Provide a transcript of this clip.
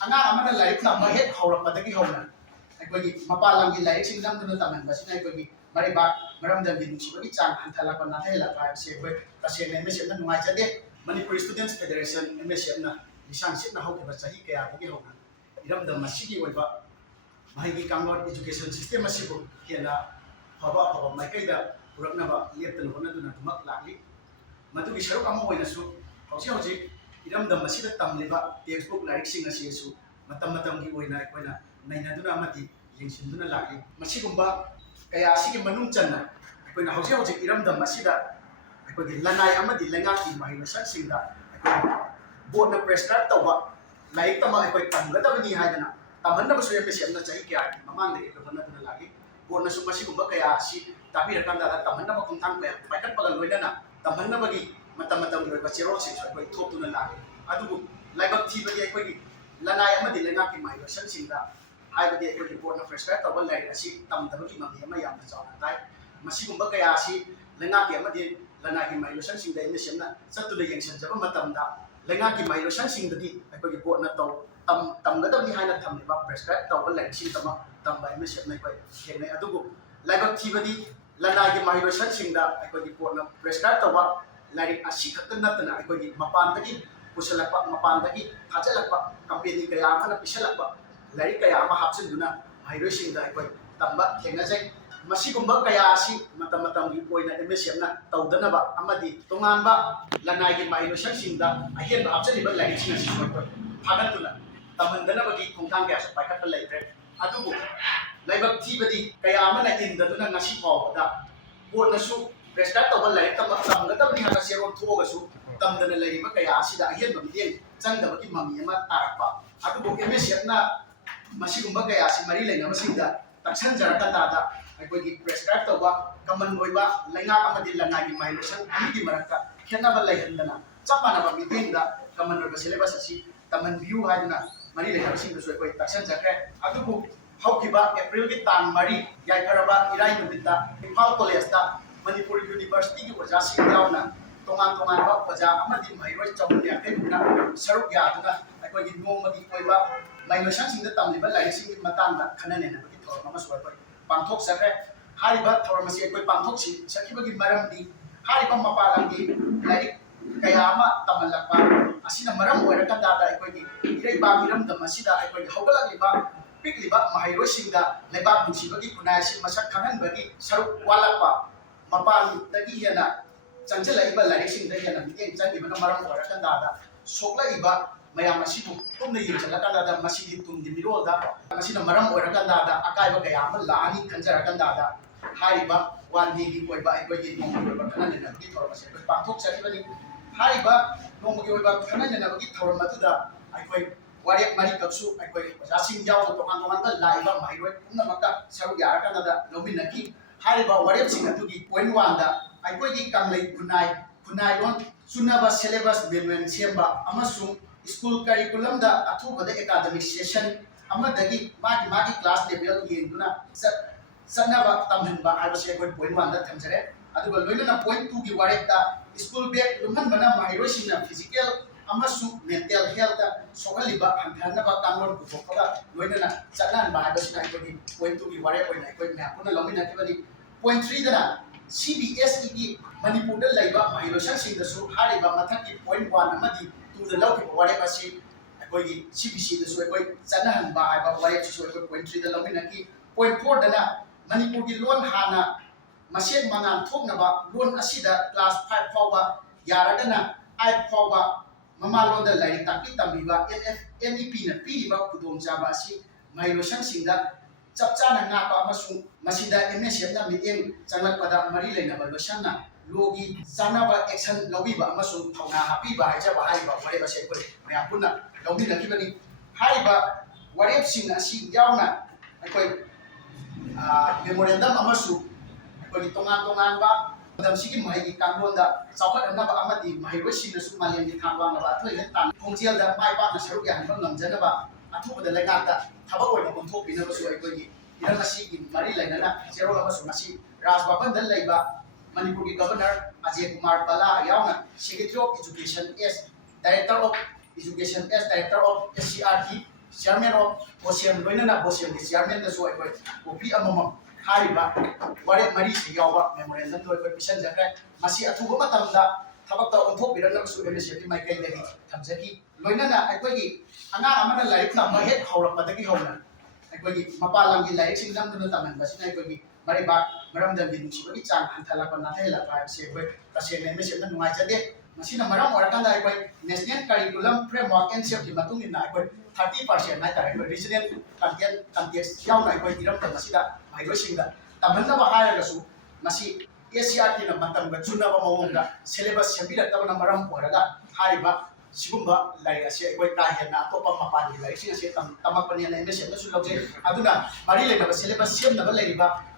ꯑꯉꯥꯡ ꯑꯃꯅ ꯂꯥꯏꯔꯤꯛ ꯇꯝꯕ ꯍꯦꯛ ꯍꯧꯔꯛꯄꯗꯒꯤ ꯍꯧꯅ ꯑꯩꯈꯣꯏꯒꯤ ꯃꯄꯥꯟ ꯂꯝꯒꯤ ꯂꯥꯏꯔꯤꯛꯁꯤꯡ ꯅꯝꯗꯨꯅ ꯇꯝꯍꯟꯕꯁꯤꯅ ꯑꯩꯈꯣꯏꯒꯤ ꯃꯔꯩꯕꯥꯛ ꯃꯔꯝꯗꯝꯒꯤ ꯅꯨꯡꯁꯤꯕꯒꯤ ꯆꯥꯡ ꯍꯟꯊꯍꯜꯂꯛꯄ ꯅꯥꯊꯩꯍꯜꯂꯛꯄ ꯍꯥꯏꯕꯁꯤ ꯑꯩꯈꯣꯏ ꯇꯁꯦꯡꯅ MSFꯅ ꯅꯨꯡꯉꯥꯏꯖꯗꯦ꯫ ꯃꯅꯤꯄꯨꯔꯤ ꯁ꯭ꯇꯨꯗꯦꯟꯠꯁ ꯐꯦꯗꯔꯦꯁꯟ MSFꯅ ꯂꯤꯁꯥꯡ ꯁꯤꯠꯅ ꯍꯧꯈꯤꯕ ꯆꯍꯤ ꯀꯌꯥꯗꯒꯤ ꯍꯧꯅ ꯏꯔꯝꯗꯝ ꯑꯁꯤꯒꯤ ꯑꯣꯏꯕ ꯃꯍꯩꯒꯤ ꯀꯥꯡꯂꯣꯟ ꯑꯦꯖꯨꯀꯦꯁꯟ ꯁꯤꯁꯇꯦꯝ ꯑꯁꯤꯕꯨ ꯍꯦꯟꯅ ꯑꯐꯕ ꯃꯥꯏꯀꯩꯗ ꯄꯨꯔꯛꯅꯕ ꯂꯦꯞꯇꯅ ꯍꯣꯠꯅꯗꯨꯅ ꯑꯗꯨꯃꯛ ꯂꯥꯛꯂꯤ꯫ ꯃꯗꯨꯒꯤ ꯁꯔꯨꯛ ꯑꯃ ꯑꯣꯏꯅꯁꯨ ꯍꯧꯖꯤꯛ ꯏꯔꯝꯗꯝ ꯑꯁꯤꯗ ꯇꯝꯂꯤꯕ ꯇꯦꯛꯁꯕꯨꯛ ꯂꯥꯏꯔꯤꯛꯁꯤꯡ ꯑꯁꯤꯁꯨ ꯃꯇꯝ ꯃꯇꯝꯒꯤ ꯑꯣꯏꯅ ꯑꯩꯈꯣꯏꯅ ꯅꯩꯅꯗꯨꯅ ꯑꯃꯗꯤ ꯌꯦꯡꯁꯤꯟꯗꯨꯅ ꯂꯥꯛꯂꯤ꯫ ꯃꯁꯤꯒꯨꯝꯕ ꯀꯌꯥ ꯑꯁꯤꯒꯤ ꯃꯅꯨꯡ ꯆꯟꯅ ꯑꯩꯈꯣꯏꯅ ꯍꯧꯖꯤꯛ ꯏꯔꯝꯗꯝ ꯑꯁꯤꯗ ꯑꯩꯈꯣꯏꯒꯤ ꯂꯅꯥꯏ ꯑꯃꯗꯤ ꯂꯩꯉꯥꯛꯀꯤ ꯃꯍꯩꯂꯣꯏꯁꯪꯁꯤꯡꯗ ꯑꯩꯈꯣꯏꯒꯤ ꯕꯣꯔꯗꯅ ꯄ꯭ꯔꯦꯁꯀ꯭ꯔꯥꯏꯕ ꯇꯧꯕ ꯂꯥꯏꯔꯤꯛ ꯇꯝꯕ ꯑꯩꯈꯣꯏ ꯇꯝꯒꯗꯕꯅꯤ ꯍꯥꯏꯗꯅ ꯇꯝꯍꯟꯅꯕꯁꯨ MSFꯅ ꯆꯍꯤ ꯀꯌꯥꯒꯤ ꯃꯃꯥꯡꯗꯒꯤ ꯑꯩꯈꯣꯏ ꯍꯣꯠꯅꯗꯨꯅ ꯂꯥꯛꯂꯤ꯫ ꯕꯣꯔꯗꯅꯁꯨ ꯃꯁꯤꯒꯨꯝꯕ ꯀꯌꯥ ꯑꯁꯤ ꯇꯥꯕꯤꯔꯀꯥꯟꯗ ꯇꯝꯍꯟꯅꯕ ꯈꯣꯡꯊꯥꯡ ꯀꯌꯥ ꯄꯥꯏꯈꯠꯄꯒ ꯂꯣꯏꯅꯅ ꯇꯝꯍꯟꯅꯕꯒꯤ ꯃꯇꯝꯒꯤ ꯑꯣꯏꯕ ꯆꯦꯔꯣꯜꯁꯤꯡꯁꯨ ꯑꯩꯈꯣꯏ ꯊꯣꯛꯇꯨꯅ ꯂꯥꯛꯂꯤ꯫ ꯑꯗꯨꯕꯨ ꯂꯥꯏꯕꯛ ꯊꯤꯕꯗꯤ ꯑꯩꯈꯣꯏꯒꯤ ꯂꯅꯥꯏ ꯑꯃꯗꯤ ꯂꯩꯉꯥꯛꯀꯤ ꯃꯍꯩꯂꯣꯏꯁꯪꯁꯤꯡꯗ ꯍꯥꯏꯕꯗꯤ ꯑꯩꯈꯣꯏꯒꯤ ꯕꯣꯔꯗꯅ ꯄ꯭ꯔꯦꯁꯀ꯭ꯔꯥꯏꯕ ꯇꯧꯕ ꯂꯥꯏꯔꯤꯛ ꯑꯁꯤ ꯇꯝꯗꯕꯒꯤ ꯃꯃꯤ ꯑꯃ ꯌꯥꯝꯅ ꯆꯥꯎꯅ ꯇꯥꯏ꯫ ꯃꯁꯤꯒꯨꯝꯕ ꯀꯌꯥ ꯑꯁꯤ ꯂꯩꯉꯥꯛꯀꯤ ꯑꯃꯗꯤ ꯂꯅꯥꯏꯒꯤ ꯃꯍꯩꯂꯣꯏꯁꯪꯁꯤꯡꯗ MSFꯅ ꯆꯠꯇꯨꯅ ꯌꯦꯡꯁꯤꯟꯖꯕ ꯃꯇꯝꯗ ꯂꯩꯉꯥꯛꯀꯤ ꯃꯍꯩꯂꯣꯏꯁꯪꯁꯤꯡꯗꯗꯤ ꯑꯩꯈꯣꯏꯒꯤ ꯕꯣꯔꯗꯅ ꯇꯝꯒꯗꯕꯅꯤ ꯍꯥꯏꯅ ꯊꯝꯂꯤꯕ ꯄ꯭ꯔꯦꯁꯀ꯭ꯔꯥꯏꯕ ꯇꯧꯕ ꯂꯥꯏꯔꯤꯛꯁꯤꯡꯗꯃꯛ ꯇꯝꯕ MSFꯅ ꯑꯩꯈꯣꯏ ꯊꯦꯡꯅꯩ꯫ ꯑꯗꯨꯕꯨ ꯂꯥꯏꯕꯛ ꯊꯤꯕꯗꯤ ꯂꯅꯥꯏꯒꯤ ꯃꯍꯩꯂꯣꯏꯁꯪꯁꯤꯡꯗ ꯑꯩꯈꯣꯏꯒꯤ ꯕꯣꯔꯗꯅ ꯄ꯭ꯔꯦꯁꯀ꯭ꯔꯥꯏꯕ ꯇꯧꯕ ꯂꯥꯏꯔꯤꯛ ꯑꯁꯤ ꯈꯛꯇ ꯅꯠꯇꯅ ꯑꯩꯈꯣꯏꯒꯤ ꯃꯄꯥꯟꯗꯒꯤ ꯄꯨꯁꯤꯜꯂꯛꯄ ꯃꯄꯥꯟꯗꯒꯤ ꯊꯥꯖꯤꯜꯂꯛꯄ ꯀꯝꯄꯦꯅꯤ ꯀꯌꯥ ꯑꯃꯅ ꯄꯤꯁꯤꯜꯂꯛꯄ ꯂꯥꯏꯔꯤꯛ ꯀꯌꯥ ꯑꯃ ꯍꯥꯞꯆꯤꯟꯗꯨꯅ ꯃꯍꯩꯔꯣꯏꯁꯤꯡꯗ ꯑꯩꯈꯣꯏ ꯇꯝꯕ ꯊꯦꯡꯅꯖꯩ꯫ ꯃꯁꯤꯒꯨꯝꯕ ꯀꯌꯥ ꯑꯁꯤ ꯃꯇꯝꯒꯤ ꯑꯣꯏꯅ MSFꯅ ꯇꯧꯗꯅꯕ ꯑꯃꯗꯤ ꯇꯣꯉꯥꯟꯕ ꯂꯅꯥꯏꯒꯤ ꯃꯍꯩꯂꯣꯏꯁꯪꯁꯤꯡꯗ ꯑꯍꯦꯟꯕ ꯍꯥꯞꯆꯤꯜꯂꯤꯕ ꯂꯥꯏꯔꯤꯛꯁꯤꯡ ꯑꯁꯤꯁꯨ ꯑꯩꯈꯣꯏ ꯐꯥꯒꯠꯇꯨꯅ ꯇꯝꯍꯟꯗꯅꯕꯒꯤ ꯈꯣꯡꯊꯥꯡ ꯀꯌꯥꯁꯨ ꯄꯥꯏꯈꯠꯄ ꯂꯩꯈ꯭ꯔꯦ꯫ ꯑꯗꯨꯕꯨ ꯂꯥꯏꯕꯛ ꯊꯤꯕꯗꯤ ꯀꯌా ꯑꯃꯅ ꯏꯟꯗꯗꯨꯅ ꯉꯁꯤ ꯐꯥꯎꯕꯗ ꯕꯣꯔꯗꯅꯁꯨ ꯄ꯭ꯔꯦꯁꯀ꯭ꯔꯥꯏꯕ ꯇꯧꯕ ꯂꯥꯏꯔꯤꯛ ꯇꯝꯒꯗꯕꯅꯤ ꯍꯥꯏꯕ ꯆꯦꯔꯣꯜ ꯊꯣꯛꯑꯒꯁꯨ ꯇꯝꯗꯅ ꯂꯩꯔꯤꯕ ꯀꯌꯥ ꯑꯁꯤꯗ ꯑꯍꯦꯟꯕ ꯃꯤꯠꯌꯦꯡ ꯆꯪꯗꯕꯒꯤ ꯃꯃꯤ ꯑꯃ ꯇꯥꯔꯛꯄ꯫ ꯑꯗꯨꯕꯨ MSFꯅ ꯃꯁꯤꯒꯨꯝꯕ ꯀꯌꯥ ꯑꯁꯤ ꯃꯔꯤ ꯂꯩꯅꯕꯁꯤꯡꯗ ꯇꯛꯁꯟꯖꯔꯀꯥꯟꯗ ꯑꯩꯈꯣꯏꯒꯤ ꯄ꯭ꯔꯦꯁꯀ꯭ꯔꯥꯏꯕ ꯇꯧꯕ ꯀꯃꯟ ꯑꯣꯏꯕ ꯂꯩꯉꯥꯛ ꯑꯃꯗꯤ ꯂꯅꯥꯏꯒꯤ ꯃꯍꯩꯂꯣꯏꯁꯪ ꯑꯅꯤꯒꯤ ꯃꯔꯛꯇ ꯈꯦꯠꯅꯕ ꯂꯩꯍꯟꯗꯅ ꯆꯞ ꯃꯥꯟꯅꯕ ꯃꯤꯠꯌꯦꯡꯗ ꯀꯃꯟ ꯑꯣꯏꯕ ꯁꯤꯂꯦꯕꯁ ꯑꯁꯤ ꯇꯝꯍꯟꯕꯤꯌꯨ ꯍꯥꯏꯗꯨꯅ ꯃꯔꯤ ꯂꯩꯅꯕꯁꯤꯡꯗꯁꯨ ꯑꯩꯈꯣꯏ ꯇꯛꯁꯟꯖꯈ꯭ꯔꯦ꯫ ꯑꯗꯨꯕꯨ ꯍꯧꯈꯤꯕ ꯑꯦꯄ꯭ꯔꯤꯜꯒꯤ ꯇꯥꯡ 4 ꯌꯥꯏꯐꯔꯕ ꯏꯔꯥꯏ ꯅꯨꯃꯤꯠꯇ ꯏꯝꯐꯥꯜ ꯀꯣꯂꯦꯖꯇ ꯃꯅꯤꯄꯨꯔ ꯌꯨꯅꯤꯚꯔꯁꯤꯇꯤꯒꯤ ꯑꯣꯖꯥꯁꯤꯡ ꯌꯥꯎꯅ ꯇꯣꯉꯥꯟꯕ ꯑꯣꯖꯥ ꯑꯃꯗꯤ ꯃꯍꯩꯔꯣꯏ 450 ꯃꯨꯛꯅ ꯁꯔꯨꯛ ꯌꯥꯗꯨꯅ ꯑꯩꯈꯣꯏꯒꯤ ꯅꯣꯡꯃꯒꯤ ꯑꯣꯏꯕ ꯃꯍꯩꯂꯣꯏꯁꯪꯁꯤꯡꯗ ꯇꯝꯂꯤꯕ ꯂꯥꯏꯔꯤꯛꯁꯤꯡꯒꯤ ꯃꯇꯥꯡꯗ ꯈꯟꯅ ꯅꯩꯅꯕꯒꯤ ꯊꯧꯔꯝ ꯑꯃꯁꯨ ꯑꯩꯈꯣꯏ ꯄꯥꯡꯊꯣꯛꯆꯈ꯭ꯔꯦ꯫ ꯍꯥꯏꯔꯤꯕ ꯊꯧꯔꯝ ꯑꯁꯤ ꯑꯩꯈꯣꯏ ꯄꯥꯡꯊꯣꯛꯆꯈꯤꯕꯒꯤ ꯃꯔꯝꯗꯤ ꯍꯥꯏꯔꯤꯕ ꯃꯄꯥꯟ ꯂꯝꯒꯤ ꯂꯥꯏꯔꯤꯛ ꯀꯌꯥ ꯑꯃ ꯇꯝꯍꯜꯂꯛꯄ ꯑꯁꯤꯅ ꯃꯔꯝ ꯑꯣꯏꯔꯀꯥꯟꯗ ꯑꯩꯈꯣꯏꯒꯤ ꯏꯔꯩꯕꯥꯛ ꯏꯔꯝꯗꯝ ꯑꯁꯤꯗ ꯑꯩꯈꯣꯏꯒꯤ ꯍꯧꯒꯠꯂꯛꯂꯤꯕ ꯄꯤꯛꯂꯤꯕ ꯃꯍꯩꯔꯣꯏꯁꯤꯡꯗ ꯂꯩꯕꯥꯛ ꯅꯨꯡꯁꯤꯕꯒꯤ ꯈꯨꯟꯅꯥꯏ ꯑꯁꯤ ꯃꯁꯛ ꯈꯪꯍꯟꯕꯒꯤ ꯁꯔꯨꯛ ꯋꯥꯠꯂꯛꯄ ꯃꯄꯥꯟꯗꯒꯤ ꯍꯦꯟꯅ ꯆꯪꯁꯤꯜꯂꯛꯏꯕ ꯂꯥꯏꯔꯤꯛꯁꯤꯡꯗ ꯍꯦꯟꯅ ꯃꯤꯠꯌꯦꯡ ꯆꯪꯈꯤꯕꯅ ꯃꯔꯝ ꯑꯣꯏꯔꯀꯥꯟꯗ ꯁꯣꯛꯂꯛꯏꯕ ꯃꯌꯥꯝ ꯑꯁꯤꯕꯨ ꯀꯨꯞꯅ ꯌꯦꯡꯁꯤꯜꯂꯀꯥꯟꯗ ꯃꯁꯤꯒꯤ ꯇꯨꯡꯒꯤ ꯃꯤꯔꯣꯜꯗ ꯃꯁꯤꯅ ꯃꯔꯝ ꯑꯣꯏꯔꯀꯥꯟꯗ ꯑꯀꯥꯏꯕ ꯀꯌꯥ ꯑꯃ ꯂꯥꯛꯑꯅꯤ ꯈꯟꯖꯔꯀꯥꯟꯗ ꯍꯥꯏꯔꯤꯕ ꯋꯥꯟ ꯗꯦꯒꯤ ꯑꯣꯏꯕ ꯑꯩꯈꯣꯏꯒꯤ ꯅꯣꯡꯃꯒꯤ ꯑꯣꯏꯕ ꯈꯟꯅ ꯅꯩꯅꯕꯒꯤ ꯊꯧꯔꯝ ꯑꯁꯤ ꯑꯩꯈꯣꯏ ꯄꯥꯡꯊꯣꯛꯆꯈꯤꯕꯅꯤ꯫ ꯍꯥꯏꯔꯤꯕ ꯅꯣꯡꯃꯒꯤ ꯑꯣꯏꯕ ꯈꯟꯅ ꯅꯩꯅꯕꯒꯤ ꯊꯧꯔꯝ ꯑꯗꯨꯗ ꯑꯩꯈꯣꯏ ꯋꯥꯔꯦꯞ ꯃꯔꯤꯈꯛꯁꯨ ꯑꯩꯈꯣꯏ ꯑꯣꯖꯥꯁꯤꯡ ꯌꯥꯎꯅ ꯇꯣꯉꯥꯟꯕ ꯂꯥꯛꯏꯕ ꯃꯍꯩꯔꯣꯏ ꯄꯨꯝꯅꯃꯛꯀ ꯁꯔꯨꯛ ꯌꯥꯔꯀꯥꯟꯗ ꯂꯧꯃꯤꯟꯅꯈꯤ꯫ ꯍꯥꯏꯔꯤꯕ ꯋꯥꯔꯦꯞꯁꯤꯡ ꯑꯗꯨꯒꯤ ꯄꯣꯏꯟꯠ 1ꯗ ꯑꯩꯈꯣꯏꯒꯤ ꯀꯪꯂꯩ ꯈꯨꯟꯅꯥꯏꯂꯣꯟ ꯆꯨꯅꯕ ꯁꯤꯂꯦꯕꯁ ꯃꯦꯅꯨꯑꯦꯜ ꯁꯦꯝꯕ ꯑꯃꯁꯨꯡ ꯁ꯭ꯀꯨꯜ ꯀꯔꯤꯀꯨꯂꯝꯗ ꯑꯊꯨꯕꯗ ꯑꯦꯀꯥꯗꯃꯤꯛ ꯁꯦꯁꯟ ꯑꯃꯗꯒꯤ ꯃꯥꯒꯤ ꯀ꯭ꯂꯥꯁ ꯂꯦꯚꯦꯜ ꯌꯦꯡꯗꯨꯅ ꯆꯠꯅꯕ ꯇꯝꯍꯟꯕ ꯍꯥꯏꯕꯁꯤ ꯑꯩꯈꯣꯏ ꯄꯣꯏꯟꯠ 1ꯗ ꯊꯝꯖꯔꯦ꯫ ꯑꯗꯨꯒ ꯂꯣꯏꯅꯅ ꯄꯣꯏꯟꯠ 2ꯒꯤ ꯋꯥꯔꯦꯞꯇ ꯁ꯭ꯀꯨꯜ ꯕꯦꯒ ꯂꯨꯝꯍꯟꯕꯅ ꯃꯍꯩꯔꯣꯏꯁꯤꯡꯅ ꯐꯤꯖꯤꯀꯦꯜ ꯑꯃꯁꯨꯡ ꯃꯦꯟꯇꯦꯜ ꯍꯦꯜꯊꯇ ꯁꯣꯛꯍꯜꯂꯤꯕ ꯍꯟꯊꯍꯟꯅꯕ ꯀꯥꯡꯂꯣꯟ ꯄꯨꯊꯣꯛꯄꯒ ꯂꯣꯏꯅꯅ ꯆꯠꯅꯍꯟꯕ ꯍꯥꯏꯕꯁꯤꯅ ꯑꯩꯈꯣꯏꯒꯤ ꯄꯣꯏꯟꯠ 2ꯒꯤ ꯋꯥꯔꯦꯞ ꯑꯣꯏꯅ ꯑꯩꯈꯣꯏ ꯃꯌꯥꯝ ꯄꯨꯟꯅ ꯂꯧꯃꯤꯟꯅꯈꯤꯕꯅꯤ꯫ ꯄꯣꯏꯟꯠ 3ꯗꯅ CBSEꯒꯤ ꯃꯅꯤꯄꯨꯔꯗ ꯂꯩꯕ ꯃꯍꯩꯂꯣꯏꯁꯪꯁꯤꯡꯗꯁꯨ ꯍꯥꯏꯔꯤꯕ ꯃꯊꯛꯀꯤ ꯄꯣꯏꯟꯠ 1 ꯑꯃꯗꯤ 2ꯗ ꯂꯧꯈꯤꯕ ꯋꯥꯔꯦꯞ ꯑꯁꯤ ꯑꯩꯈꯣꯏꯒꯤ CBCꯗꯁꯨ ꯑꯩꯈꯣꯏ ꯆꯠꯅꯍꯟꯕ ꯍꯥꯏꯕ ꯋꯥꯔꯦꯞꯁꯤꯁꯨ ꯑꯩꯈꯣই ꯄꯣꯏꯟꯠ 3ꯗ ꯂꯧꯃꯤꯟꯅꯈꯤ꯫ ꯄꯣꯏꯟꯠ 4ꯗꯅ ꯃꯅꯤꯄꯨꯔꯒꯤ ꯂꯣꯟ ꯍꯥꯟꯅ ꯃꯁꯦꯟ ꯃꯉꯥꯟ ꯊꯣꯛꯅꯕ ꯂꯣꯟ ꯑꯁꯤꯗ ꯀ꯭ꯂꯥꯁ 5 ꯐꯥꯎꯕ ꯌꯥꯔꯒꯅ 8 ꯐꯥꯎꯕ ꯃꯃꯥꯂꯣꯟꯗ ꯂꯥꯏꯔꯤꯛ ꯇꯥꯛꯄꯤ ꯇꯝꯕꯤꯕ NEPꯅ ꯄꯤꯔꯤꯕ ꯈꯨꯗꯣꯡꯆꯥꯕ ꯑꯁꯤ ꯃꯍꯩꯂꯣꯏꯁꯪꯁꯤꯡꯗ ꯆꯞ ꯆꯥꯅ ꯉꯥꯛꯄ ꯑꯃꯁꯨꯡ ꯃꯁꯤꯗ MSFꯅ ꯃꯤꯠꯌꯦꯡ ꯆꯪꯂꯛꯄꯗ ꯃꯔꯤ ꯂꯩꯅꯕ ꯂꯣꯏꯁꯪꯅ ꯂꯣꯒꯤ ꯆꯥꯅꯕ ꯑꯦꯛꯁꯟ ꯂꯧꯕꯤꯕ ꯑꯃꯁꯨꯡ ꯊꯧꯅꯥ ꯍꯥꯞꯄꯤꯕ ꯍꯥꯏꯖꯕ ꯍꯥꯏꯔꯤꯕ ꯋꯥꯔꯦꯞ ꯑꯁꯤ ꯑꯩꯈꯣই ꯃꯌꯥꯝ ꯄꯨꯟꯅ ꯂꯧꯃꯤꯟꯅꯈꯤꯕꯅꯤ꯫ ꯍꯥꯏꯔꯤꯕ ꯋꯥꯔꯦꯞꯁꯤꯡ ꯑꯁꯤ ꯌꯥꯎꯅ ꯑꯩꯈꯣꯏ ꯃꯦꯃꯣꯔꯦꯟꯗꯝ ꯑꯃꯁꯨ ꯑꯩꯈꯣꯏꯒꯤ ꯇꯣꯉꯥꯟꯕ ꯃꯇꯝꯁꯤꯒꯤ ꯃꯍꯩꯒꯤ ꯀꯥꯡꯂꯣꯟꯗ ꯆꯥꯎꯈꯠꯍꯟꯅꯕ ꯑꯃꯗꯤ ꯃꯍꯩꯔꯣꯏꯁꯤꯡꯅꯁꯨ ꯃꯥꯂꯦꯝꯒꯤ ꯊꯥꯛ ꯋꯥꯡꯂꯕ ꯑꯊꯣꯏ ꯑꯍꯦꯟ ꯈꯣꯡꯖꯦꯜꯗ ꯃꯥꯏ ꯄꯥꯛꯅ ꯁꯔꯨꯛ ꯌꯥꯍꯟꯕ ꯉꯝꯖꯅꯕ ꯑꯊꯨꯕꯗ ꯂꯩꯉꯥꯛꯇ ꯊꯕꯛ ꯑꯣꯏꯅ ꯑꯣꯟꯊꯣꯛꯄꯤꯅꯕꯁꯨ ꯑꯩꯈꯣꯏꯒꯤ ꯏꯔꯝ ꯑꯁꯤꯒꯤ ꯃꯔꯤ ꯂꯩꯅꯅ ꯆꯦꯔꯣꯜ ꯑꯃꯁꯨ ꯉꯁꯤ ꯔꯥꯖꯚꯕꯟꯗ ꯂꯩꯕ ꯃꯅꯤꯄꯨꯔꯒꯤ ꯒꯚꯔꯅꯔ ꯑꯖय ꯀꯨꯃꯥꯔ ꯕꯂꯥ ꯌꯥꯎꯅ secretary of education as director of education as director of SCRT chairman of BOSEM ꯂꯣꯏꯅꯅ ꯕꯣꯁꯦꯝꯒꯤ ꯆꯤꯌꯔꯃꯦꯟꯗꯁꯨ ꯑꯩꯈꯣꯏ ꯀꯣꯄꯤ ꯑꯃꯃꯝ ꯍꯥꯏꯔꯤꯕ ꯋꯥꯔꯦꯞ ꯃꯔꯤꯁꯤ ꯌꯥꯎꯕ ꯃꯦꯃꯣꯔꯦꯟꯗꯝꯗꯣ ꯑꯩꯈꯣꯏ ꯄꯤꯁꯤꯟꯖꯈ꯭ꯔꯦ ꯃꯁꯤ ꯑꯊꯨꯕ ꯃꯇꯝꯗ ꯊꯕꯛꯇ ꯑꯣꯟꯊꯣꯛꯄꯤꯔꯛꯅꯕꯁꯨ MSFꯀꯤ ꯃꯥꯏꯀꯩꯗꯒꯤ ꯊꯝꯖꯈꯤ ꯂꯣꯏꯅꯅ ꯑꯩꯈꯣꯏꯒꯤ ꯑꯉꯥꯡ ꯑꯃꯅ ꯂꯥꯏꯔꯤꯛ ꯇꯝꯕ ꯍꯦꯛ ꯍꯧꯔꯛꯄꯗꯒꯤ ꯍꯧꯅ ꯑꯩꯈꯣꯏꯒꯤ ꯃꯄꯥꯟ ꯂꯝꯒꯤ ꯂꯥꯏꯔꯤꯛꯁꯤꯡ ꯅꯝꯗꯨꯅ ꯇꯝꯍꯟꯕꯁꯤꯅ ꯑꯩꯈꯣꯏꯒꯤ ꯃꯔꯩꯕꯥꯛ ꯃꯔꯝꯗꯝꯒꯤ ꯅꯨꯡꯁꯤꯕꯒꯤ ꯆꯥꯡ ꯍꯟꯊꯍꯜꯂꯛꯄ ꯅꯥꯊꯩꯍꯜꯂꯛꯄ ꯍꯥꯏꯕꯁꯤ ꯑꯩꯈꯣꯏ ꯇꯁꯦꯡꯅ MSFꯅ ꯅꯨꯡꯉꯥꯏꯖꯗꯦ ꯃꯁꯤꯅ ꯃꯔꯝ ꯑꯣꯏꯔꯀꯥꯟꯗ ꯑꯩꯈꯣꯏ ꯅꯦꯁꯅꯦꯜ ꯀꯔꯤꯀꯨꯂꯝ ꯐ꯭ꯔꯦꯝꯋꯥꯔꯛ NCFꯀꯤ ꯃꯇꯨꯡ ꯏꯟꯅ ꯑꯩꯈꯣꯏ 30% ꯍꯥꯏꯇꯥꯔꯦ ꯑꯩꯈꯣꯏ ꯔꯤꯖꯅꯦꯜ ꯀꯟꯇꯦꯛꯁ ꯌꯥꯎꯅ ꯑꯩꯈꯣꯏ ꯏꯔꯝꯗꯝ ꯑꯁꯤꯗ ꯃꯍꯩꯔꯣꯏꯁꯤꯡꯗ ꯇꯝꯍꯟꯅꯕ ꯍꯥꯏꯔꯒꯁꯨ ꯃꯁꯤ ACRTꯅ ꯃꯇꯝꯒ ꯆꯨꯅꯕ ꯃꯑꯣꯡꯗ ꯁꯦꯂꯦꯕꯁ ꯁꯦꯝꯕꯤꯔꯛꯇꯕꯅ ꯃꯔꯝ ꯑꯣꯏꯔꯒ ꯍꯥꯏꯔꯤꯕ सिगुम्बा लाइक असे अखोई का हेना अतोपा मपान की लाइक सिंग असे तमकपनेना MSFनसु लौजे अदुना मरी लेनबा सिलेबस सेमनबा लेरिबा